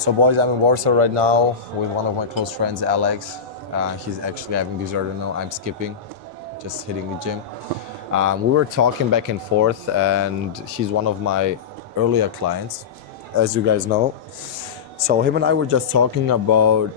So boys, I'm in Warsaw right now with one of my close friends, Alex. He's actually having dessert now. I'm skipping, just hitting the gym. We were talking back and forth, and he's one of my earlier clients, as you guys know. So him and I were just talking about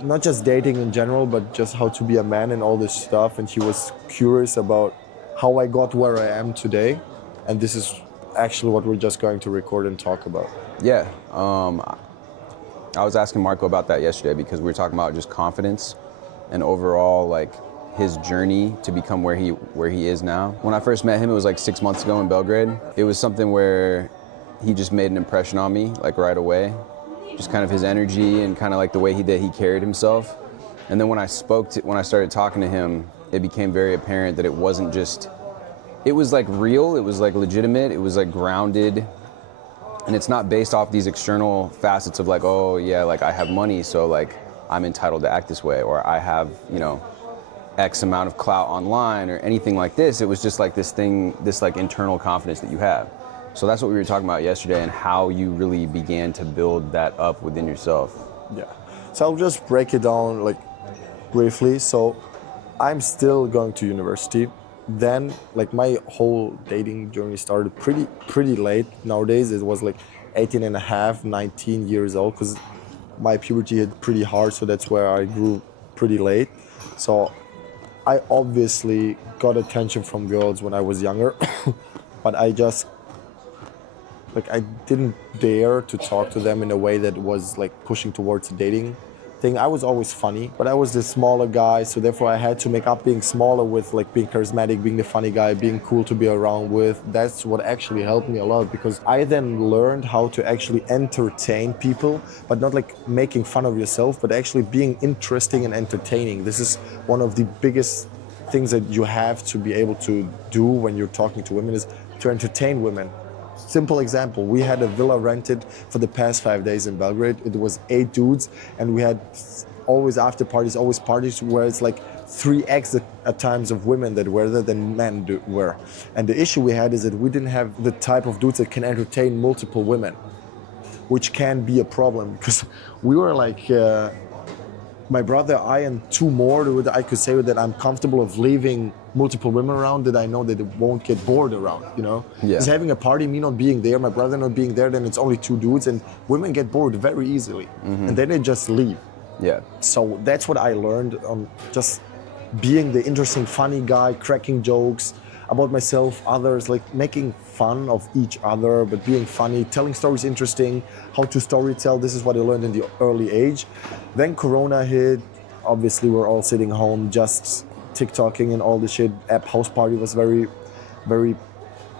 not just dating in general, but just how to be a man and all this stuff. And he was curious about how I got where I am today. And this is actually what we're just going to record and talk about. Yeah, I was asking Marco about that yesterday because we were talking about just confidence and overall like his journey to become where he is now. When I first met him, it was like 6 months ago in Belgrade. It was something where he just made an impression on me like right away. Just kind of his energy and kind of like the way he carried himself. And then when I started talking to him, it became very apparent that it wasn't just, it was like real, it was like legitimate, it was like grounded. And it's not based off these external facets of like, oh yeah, like I have money, so like I'm entitled to act this way, or I have, you know, X amount of clout online or anything like this. It was just like this thing, this like internal confidence that you have. So that's what we were talking about yesterday and how you really began to build that up within yourself. Yeah. So I'll just break it down like briefly. So I'm still going to university. Then like my whole dating journey started pretty late. Nowadays it was like 18 and a half, 19 years old, because my puberty hit pretty hard, so that's where I grew pretty late. So I obviously got attention from girls when I was younger, but I didn't dare to talk to them in a way that was like pushing towards a dating thing. I was always funny, but I was the smaller guy, so therefore I had to make up being smaller with like being charismatic, being the funny guy, being cool to be around with. That's what actually helped me a lot, because I then learned how to actually entertain people, but not like making fun of yourself, but actually being interesting and entertaining. This is one of the biggest things that you have to be able to do when you're talking to women, is to entertain women. Simple example, we had a villa rented for the past 5 days in Belgrade. It was 8 dudes, and we had always after parties, always parties where it's like 3x at times of women that were there than men were. And the issue we had is that we didn't have the type of dudes that can entertain multiple women, which can be a problem, because we were like, my brother, I, and 2 more that I could say that I'm comfortable of leaving multiple women around, that I know that it won't get bored around, you know? Yeah. Because having a party, me not being there, my brother not being there, then it's only 2 dudes, and women get bored very easily. Mm-hmm. And then they just leave. Yeah. So that's what I learned on just being the interesting, funny guy, cracking jokes about myself, others, like making fun of each other, but being funny, telling stories interesting, how to storytell. This is what I learned in the early age. Then Corona hit. Obviously, we're all sitting home, just TikToking and all the shit. App house party was very, very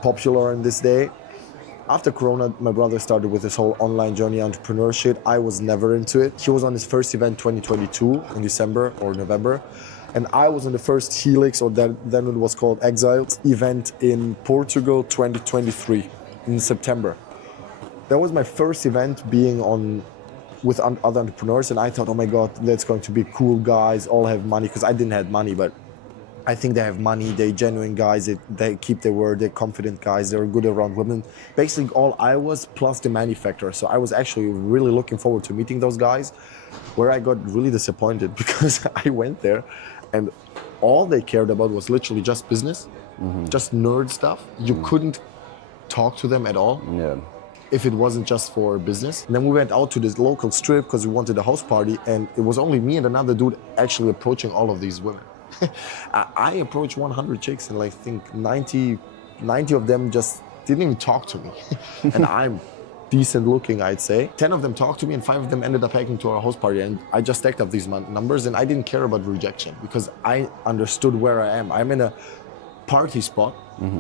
popular in this day. After Corona, my brother started with this whole online journey entrepreneurship. I was never into it. He was on his first event 2022 in December or November. And I was on the first Helix, or then it was called Exiles, event in Portugal 2023 in September. That was my first event being on with other entrepreneurs, and I thought, oh my God, that's going to be cool guys, all have money, because I didn't have money, but I think they have money, they're genuine guys, they keep their word, they're confident guys, they're good around women. Basically all I was, plus the manufacturer. So I was actually really looking forward to meeting those guys, where I got really disappointed because I went there and all they cared about was literally just business, just nerd stuff. You couldn't talk to them at all. Yeah. If it wasn't just for business. And then we went out to this local strip because we wanted a house party, and it was only me and another dude actually approaching all of these women. I approached 100 chicks, and I think 90 of them just didn't even talk to me. And I'm decent looking, I'd say. 10 of them talked to me, and 5 of them ended up hiking to our house party. And I just stacked up these numbers, and I didn't care about rejection because I understood where I am. I'm in a party spot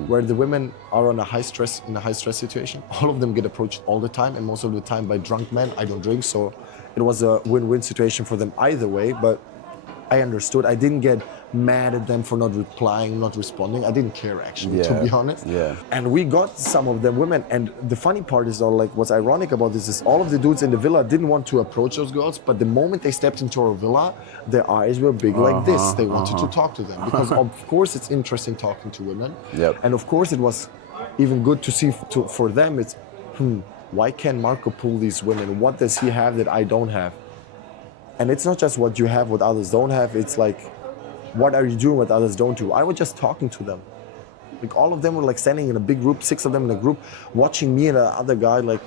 where the women are in a high stress situation. All of them get approached all the time, and most of the time by drunk men. I don't drink, so it was a win-win situation for them either way. But I understood. I didn't get mad at them for not replying, not responding. I didn't care actually, to be honest. Yeah. And we got some of them women. And the funny part is, like, what's ironic about this is all of the dudes in the villa didn't want to approach those girls, but the moment they stepped into our villa, their eyes were big like this. They wanted to talk to them because of course it's interesting talking to women. Yep. And of course it was even good to see for them. It's why can Marco pull these women? What does he have that I don't have? And it's not just what you have, what others don't have. It's like, what are you doing what others don't do? I was just talking to them. Like all of them were like standing in a big group, 6 of them in a group, watching me and the other guy like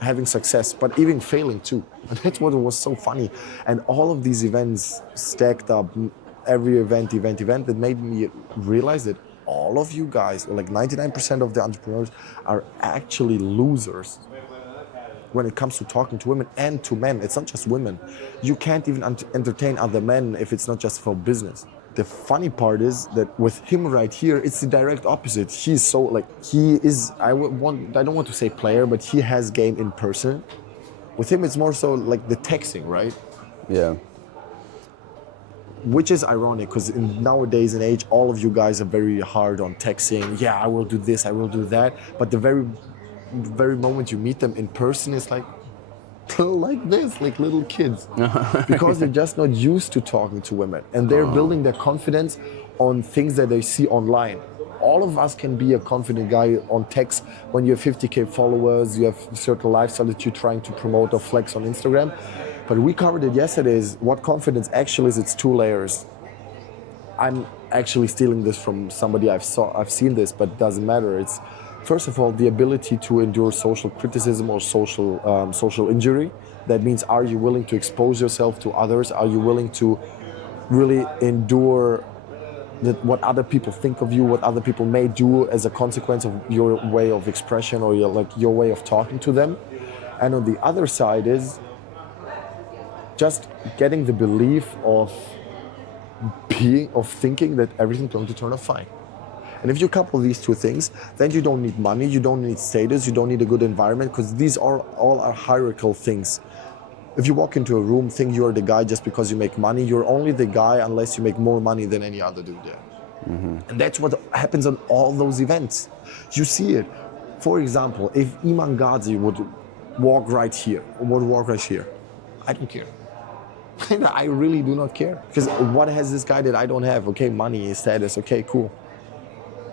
having success, but even failing too. And that's what was so funny. And all of these events stacked up, every event that made me realize that all of you guys, or like 99% of the entrepreneurs, are actually losers when it comes to talking to women and to men. It's not just women. You can't even entertain other men if it's not just for business. The funny part is that with him right here, it's the direct opposite. He's so like, he is, I don't want to say player, but he has game in person. With him, it's more so like the texting, right? Yeah. Which is ironic because in nowadays and age, all of you guys are very hard on texting. Yeah, I will do this, I will do that. But the very moment you meet them in person, it's like this, like little kids. Because they're just not used to talking to women. And they're building their confidence on things that they see online. All of us can be a confident guy on text when you have 50K followers, you have a certain lifestyle that you're trying to promote or flex on Instagram. But we covered it yesterday, is what confidence actually is. It's 2 layers. I'm actually stealing this from somebody I've seen this, but it doesn't matter. It's, first of all, the ability to endure social criticism or social injury. That means, are you willing to expose yourself to others? Are you willing to really endure what other people think of you, what other people may do as a consequence of your way of expression or your way of talking to them? And on the other side is just getting the belief of thinking that everything's going to turn out fine. And if you couple these 2 things, then you don't need money, you don't need status, you don't need a good environment, because these are all hierarchical things. If you walk into a room, think you're the guy just because you make money, you're only the guy unless you make more money than any other dude there. Mm-hmm. And that's what happens on all those events. You see it. For example, if Iman Ghazi would walk right here, I don't care. I really do not care. Because what has this guy that I don't have? Okay, money, status, okay, cool.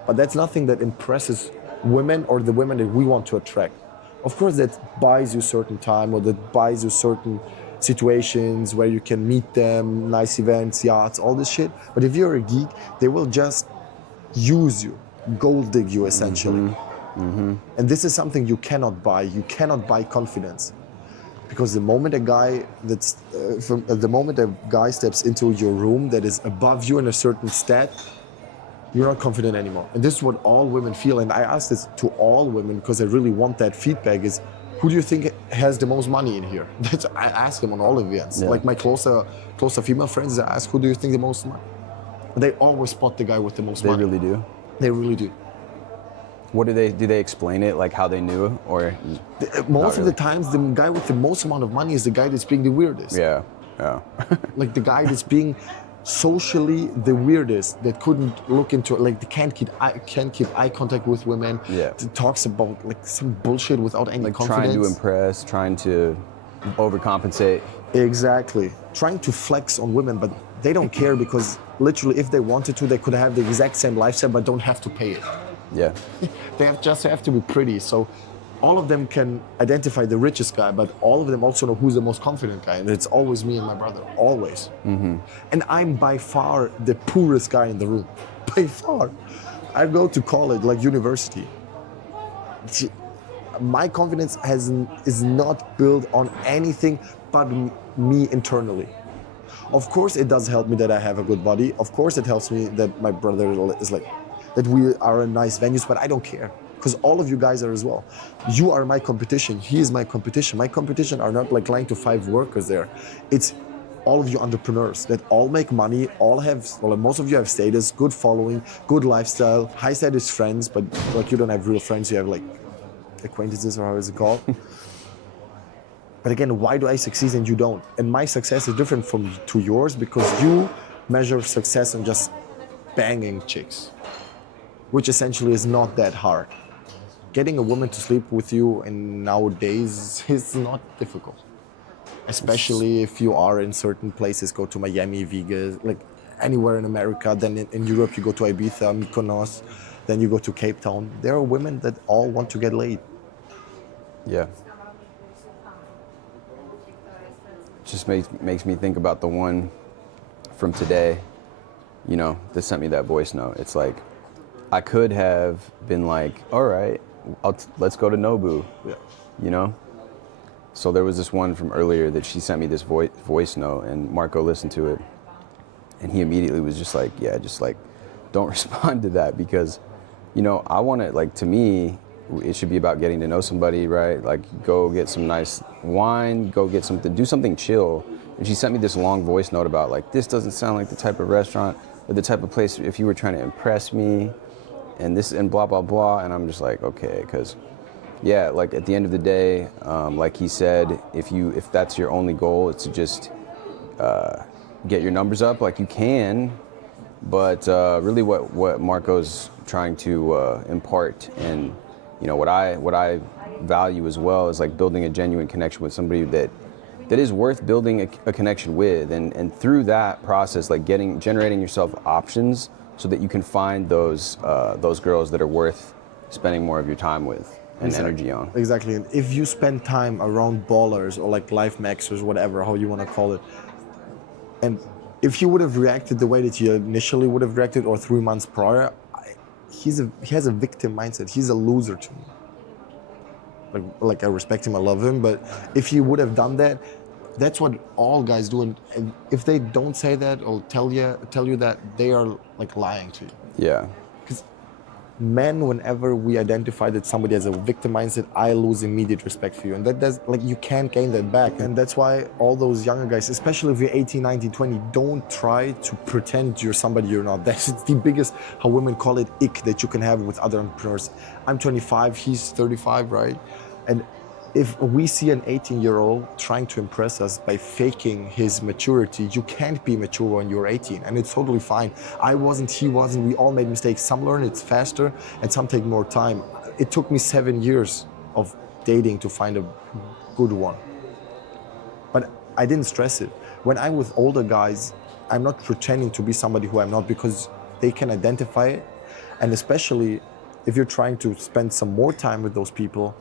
But that's nothing that impresses women or the women that we want to attract. Of course, that buys you certain time, or that buys you certain situations where you can meet them, nice events, yachts, all this shit. But if you're a geek, they will just use you, gold dig you essentially. Mm-hmm. Mm-hmm. And this is something you cannot buy. You cannot buy confidence. Because the moment a guy steps into your room that is above you in a certain stat, you're not confident anymore. And this is what all women feel. And I ask this to all women because I really want that feedback is, who do you think has the most money in here? I ask them on all events. Yeah. Like my closer female friends, I ask, who do you think the most money? And they always spot the guy with the most money. They really do? They really do. What do they explain it, like how they knew, or? Most of the times, the guy with the most amount of money is the guy that's being the weirdest. Yeah. Like the guy that's being socially the weirdest, that couldn't look into, like, they can't keep eye contact with women. Yeah. That talks about like some bullshit without any like confidence. Trying to impress, trying to overcompensate. Exactly. Trying to flex on women, but they don't care because literally, if they wanted to, they could have the exact same lifestyle, but don't have to pay it. Yeah. They just have to be pretty. So all of them can identify the richest guy, but all of them also know who's the most confident guy. And it's always me and my brother, always. Mm-hmm. And I'm by far the poorest guy in the room, by far. I go to college, like university. My confidence is not built on anything but me internally. Of course, it does help me that I have a good body. Of course, it helps me that my brother is like, that we are in nice venues, but I don't care. Because all of you guys are as well. You are my competition, he is my competition. My competition are not like 9 to 5 workers there. It's all of you entrepreneurs that all make money, all have, well, most of you have status, good following, good lifestyle, high status friends, but like you don't have real friends, you have like acquaintances, or how is it called? But again, why do I succeed and you don't? And my success is different to yours because you measure success on just banging chicks, which essentially is not that hard. Getting a woman to sleep with you in nowadays is not difficult. Especially if you are in certain places, go to Miami, Vegas, like anywhere in America, then in Europe you go to Ibiza, Mykonos, then you go to Cape Town. There are women that all want to get laid. Yeah. Just makes me think about the one from today, you know, that sent me that voice note. It's like, I could have been like, all right, let's go to Nobu, Yeah. you know? So there was this one from earlier that she sent me this voice note, and Marco listened to it, and he immediately was just like, yeah, just like, don't respond to that, because, you know, I want to, like, to me, it should be about getting to know somebody, right? Like, go get some nice wine, go get something, do something chill. And she sent me this long voice note about, like, this doesn't sound like the type of restaurant or the type of place if you were trying to impress me, and this and blah, blah, blah. And I'm just like, okay, because, yeah, like, at the end of the day, like he said, if that's your only goal, it's to just get your numbers up, like, you can. But really what Marco's trying to impart, and, you know, what I value as well, is like building a genuine connection with somebody that is worth building a connection with, and through that process, like generating yourself options so that you can find those girls that are worth spending more of your time with and energy on. Exactly. And if you spend time around ballers or like life maxers, whatever, how you want to call it, and if you would have reacted the way that you initially would have reacted, or 3 months prior, he has a victim mindset. He's a loser to me. Like I respect him, I love him, but if he would have done that, that's what all guys do. And if they don't say that or tell you that, they are like lying to you. Yeah. Men, whenever we identify that somebody has a victim mindset, I lose immediate respect for you. And that does, like, you can't gain that back. And that's why all those younger guys, especially if you're 18, 19, 20, don't try to pretend you're somebody you're not. That's the biggest, how women call it, ick that you can have with other entrepreneurs. I'm 25, he's 35, right? And if we see an 18-year-old trying to impress us by faking his maturity, you can't be mature when you're 18, and it's totally fine. I wasn't, he wasn't, we all made mistakes. Some learn it faster and some take more time. It took me 7 years of dating to find a good one. But I didn't stress it. When I'm with older guys, I'm not pretending to be somebody who I'm not, because they can identify it. And especially if you're trying to spend some more time with those people,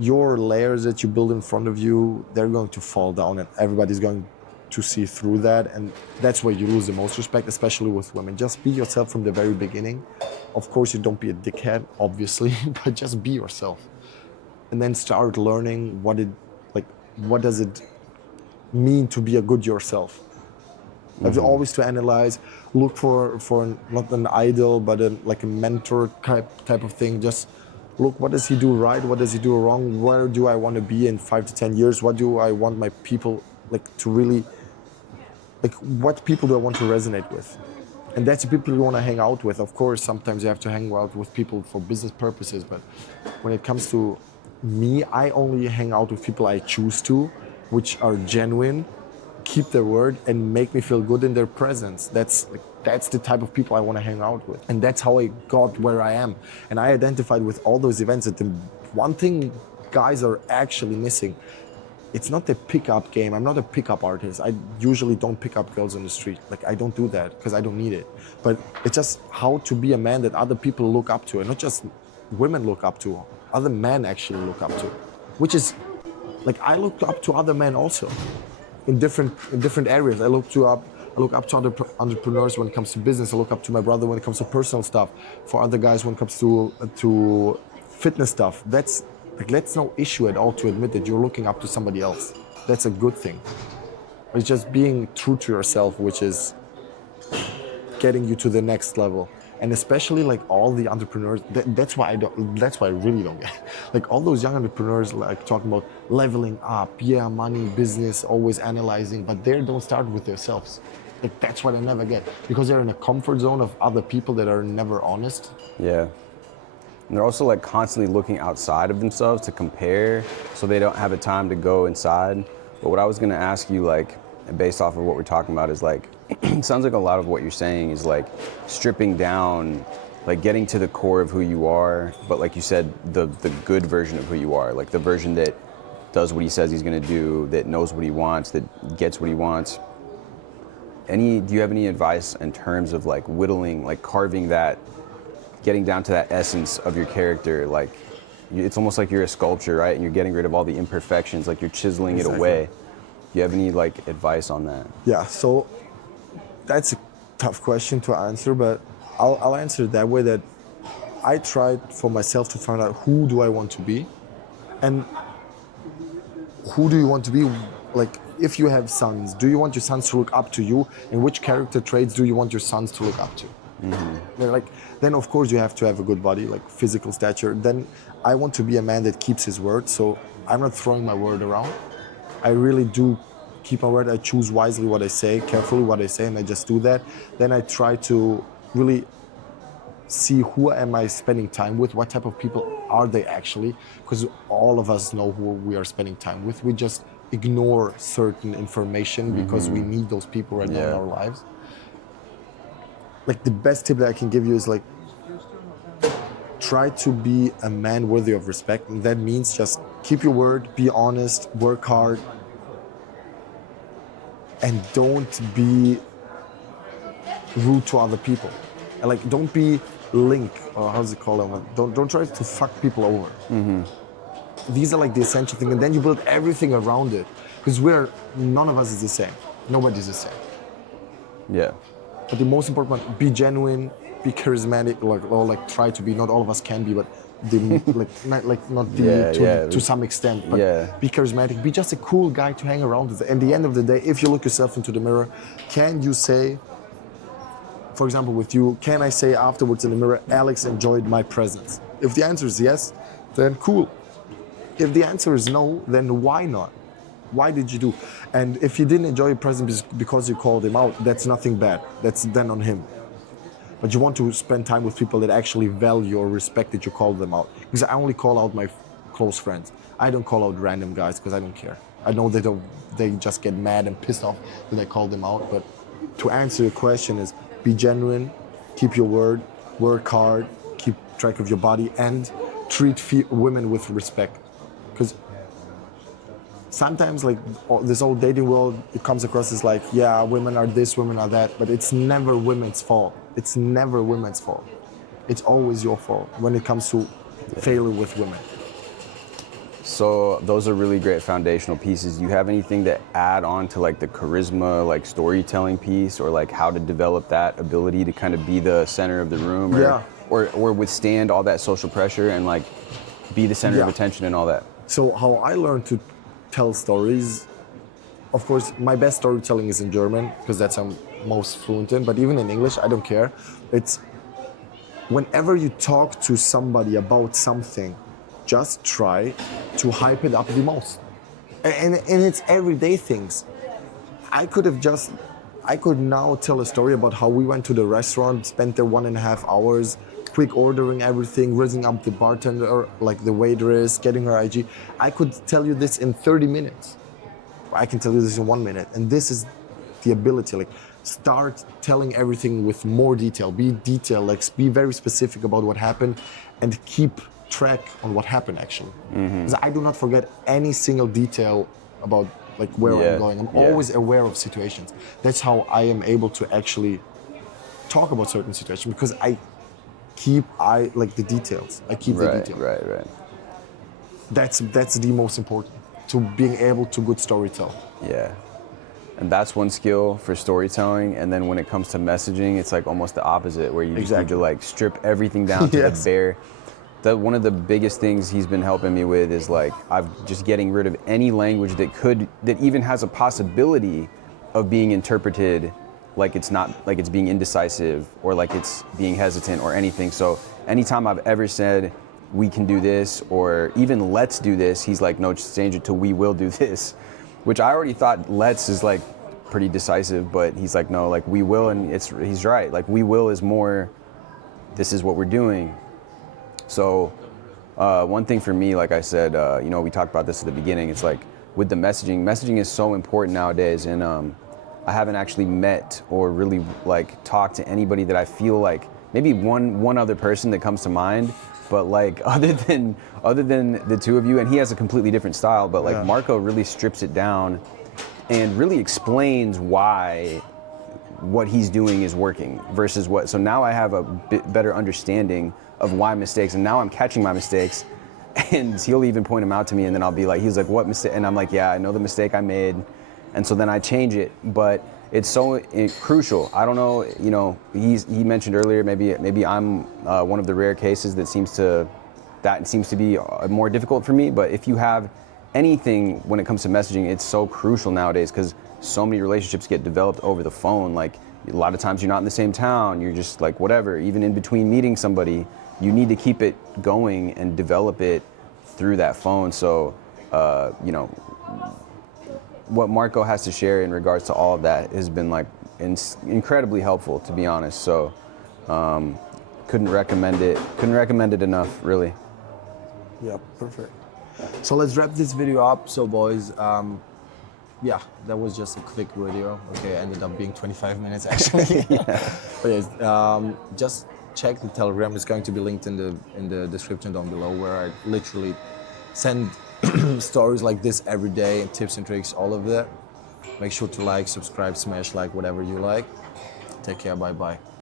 your layers that you build in front of you, they're going to fall down, and everybody's going to see through that. And that's where you lose the most respect, especially with women. Just be yourself from the very beginning. Of course, you don't be a dickhead, obviously, but just be yourself. And then start learning what does it mean to be a good yourself. Have to always to analyze, look for not an idol, but like a mentor type of thing. Just look, what does he do right? What does he do wrong? Where do I want to be in 5 to 10 years? What do I want my people to really, what people do I want to resonate with? And that's the people you want to hang out with. Of course, sometimes you have to hang out with people for business purposes, but when it comes to me, I only hang out with people I choose to, which are genuine, keep their word, and make me feel good in their presence. That's the type of people I want to hang out with. And that's how I got where I am. And I identified with all those events that the one thing guys are actually missing, it's not the pickup game. I'm not a pickup artist. I usually don't pick up girls on the street. Like, I don't do that because I don't need it. But it's just how to be a man that other people look up to, and not just women look up to, other men actually look up to. Which is, like, I look up to other men also in different areas. I look up to other entrepreneurs when it comes to business. I look up to my brother when it comes to personal stuff. For other guys when it comes to fitness stuff. That's no issue at all to admit that you're looking up to somebody else. That's a good thing. It's just being true to yourself, which is getting you to the next level. And especially like all the entrepreneurs, that's why I really don't get. Like all those young entrepreneurs like talking about leveling up, yeah, money, business, always analyzing, but they don't start with themselves. Like that's what I never get, because they're in a comfort zone of other people that are never honest. Yeah. And they're also like constantly looking outside of themselves to compare, so they don't have a time to go inside. But what I was gonna ask you, like, based off of what we're talking about, is like, it sounds like a lot of what you're saying is like stripping down, like getting to the core of who you are, but like you said, the good version of who you are, like the version that does what he says he's gonna do, that knows what he wants, that gets what he wants. Do you have any advice in terms of like whittling, like carving that, getting down to that essence of your character, like it's almost like you're a sculpture, right? And you're getting rid of all the imperfections, like you're chiseling it away. Do you have any like advice on that? Yeah, so that's a tough question to answer, but I'll answer it that way, that I tried for myself to find out who do I want to be, and who do you want to be? Like, if you have sons, do you want your sons to look up to you? And which character traits do you want your sons to look up to? They're like, then of course you have to have a good body, like physical stature. Then I want to be a man that keeps his word, so I'm not throwing my word around. I really do keep my word. I choose wisely what I say, carefully what I say, and I just do that. Then I try to really see who am I spending time with, what type of people are they actually, because all of us know who we are spending time with. We just ignore certain information because we need those people right now in our lives. Like, the best tip that I can give you is like, try to be a man worthy of respect. And that means just keep your word, be honest, work hard, and don't be rude to other people. And like, don't be link, or how's it called? Don't try to fuck people over. These are like the essential thing, and then you build everything around it. Because none of us is the same. Nobody's the same. Yeah. But the most important one, be genuine, be charismatic, like try to be. Not all of us can be, but to some extent. But be charismatic. Be just a cool guy to hang around with. And at the end of the day, if you look yourself into the mirror, can you say, for example, with you, can I say afterwards in the mirror, Alex enjoyed my presence? If the answer is yes, then cool. If the answer is no, then why not? Why did you do? And if you didn't enjoy your presence because you called him out, that's nothing bad. That's then on him. But you want to spend time with people that actually value or respect that you called them out. Because I only call out my close friends. I don't call out random guys because I don't care. I know they just get mad and pissed off that I called them out. But to answer your question is, be genuine, keep your word, work hard, keep track of your body, and treat women with respect. Because sometimes, like, this whole dating world, it comes across as like, yeah, women are this, women are that, but it's never women's fault. It's never women's fault. It's always your fault when it comes to failure with women. So those are really great foundational pieces. Do you have anything to add on to like the charisma, like storytelling piece, or like how to develop that ability to kind of be the center of the room, or withstand all that social pressure and like be the center of attention and all that? So how I learned to tell stories, of course, my best storytelling is in German because that's I'm most fluent in, but even in English, I don't care. It's whenever you talk to somebody about something, just try to hype it up the most. And it's everyday things. I could now tell a story about how we went to the restaurant, spent there 1.5 hours, quick ordering everything, raising up the bartender, like the waitress, getting her IG. I could tell you this in 30 minutes. I can tell you this in 1 minute. And this is the ability, like, start telling everything with more detail. Be detailed, like, be very specific about what happened and keep track on what happened actually. Because I do not forget any single detail about like where I'm going. I'm always aware of situations. That's how I am able to actually talk about certain situations, because I like the details. I keep the details. Right. That's the most important, to being able to good storytell. Yeah. And that's one skill for storytelling. And then when it comes to messaging, it's like almost the opposite, where you just need to like strip everything down to the bare. One of the biggest things he's been helping me with is like, I'm just getting rid of any language that even has a possibility of being interpreted like it's not, like it's being indecisive or like it's being hesitant or anything. So anytime I've ever said, we can do this, or even let's do this, he's like, no, change it to we will do this, which I already thought let's is like pretty decisive, but he's like, no, like we will, and he's right. Like we will is more, this is what we're doing. So one thing for me, like I said, we talked about this at the beginning, it's like with the messaging is so important nowadays. And I haven't actually met or really like talked to anybody that I feel like, maybe one other person that comes to mind, but like other than the two of you, and he has a completely different style, but like Marco really strips it down and really explains why what he's doing is working versus what. So now I have a bit better understanding of why mistakes, and now I'm catching my mistakes And he'll even point them out to me, and then I'll be like, he's like, what mistake? And I'm like, yeah, I know the mistake I made. And so then I change it, but it's so crucial. I don't know, you know, he mentioned earlier, maybe I'm one of the rare cases that seems to be more difficult for me. But if you have anything when it comes to messaging, it's so crucial nowadays because so many relationships get developed over the phone. Like a lot of times you're not in the same town, you're just like whatever, even in between meeting somebody, you need to keep it going and develop it through that phone. So, you know, what Marco has to share in regards to all of that has been like incredibly helpful, to be honest. So, couldn't recommend it enough, really. Yeah, perfect. So let's wrap this video up. So boys, yeah, that was just a quick video. Okay, ended up being 25 minutes actually. But yes, just check the Telegram. It's going to be linked in the description down below, where I literally send stories like this every day and tips and tricks, all of that. Make sure to like, subscribe, smash like, whatever you like. Take care, bye bye.